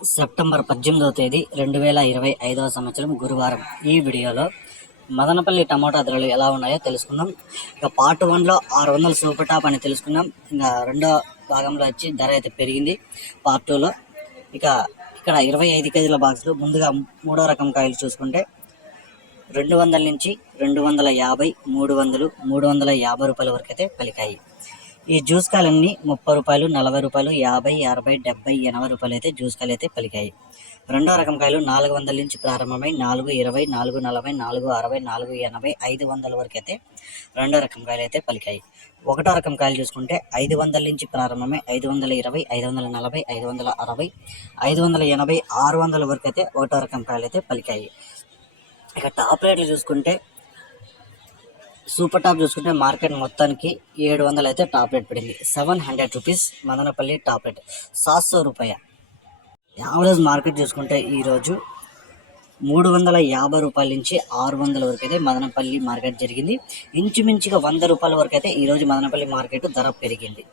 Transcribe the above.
September 18వ తేదీ 2025వ సంవత్సరం గురువారం. ఈ వీడియోలో మదనపల్లి టమాటా ధరలు ఎలా ఉన్నాయో తెలుసుకుందాం. ఇక పార్ట్ 1లో 600 సూపర్ టాప్ అని తెలుసుకున్నాం. ఇంకా రెండో భాగంలో వచ్చి ధర అయితే పెరిగింది పార్ట్ 2లో. ఇక ఇక్కడ 25 కేజీల బాక్సులు. ముందుగా మూడో రకం కాయలు చూసుకుంటే 200 నుంచి 250, 300, 350 రూపాయల వరకు అయితే పలికాయి. ఈ జ్యూస్ కాయలన్నీ 30 రూపాయలు, 40 రూపాయలు, 50, 60, 70, 80 రూపాయలు అయితే జ్యూస్ కాయలు అయితే పలికాయి. రెండో రకం కాయలు 400 నుంచి ప్రారంభమై 420, 440, 460, 480, 500 వరకు అయితే రెండో రకం కాయలు అయితే పలికాయి. ఒకటో రకం కాయలు చూసుకుంటే 500 నుంచి ప్రారంభమై 520, 540, 560, 580, 600 వరకు అయితే ఒకటో రకం కాయలు అయితే పలికాయి. ఇక టాప్ రేట్లు చూసుకుంటే సూపర్ టాప్ చూసుకుంటే మార్కెట్ మొత్తానికి 700 అయితే టాప్ రేట్ పడింది. 700 రూపీస్ మదనపల్లి టాప్ రేట్. 700 రూపాయ. యావరేజ్ మార్కెట్ చూసుకుంటే ఈరోజు 350 రూపాయల నుంచి 600 వరకు అయితే మదనపల్లి మార్కెట్ జరిగింది. ఇంచుమించుగా 100 రూపాయల వరకు అయితే ఈరోజు మదనపల్లి మార్కెట్ ధర పెరిగింది.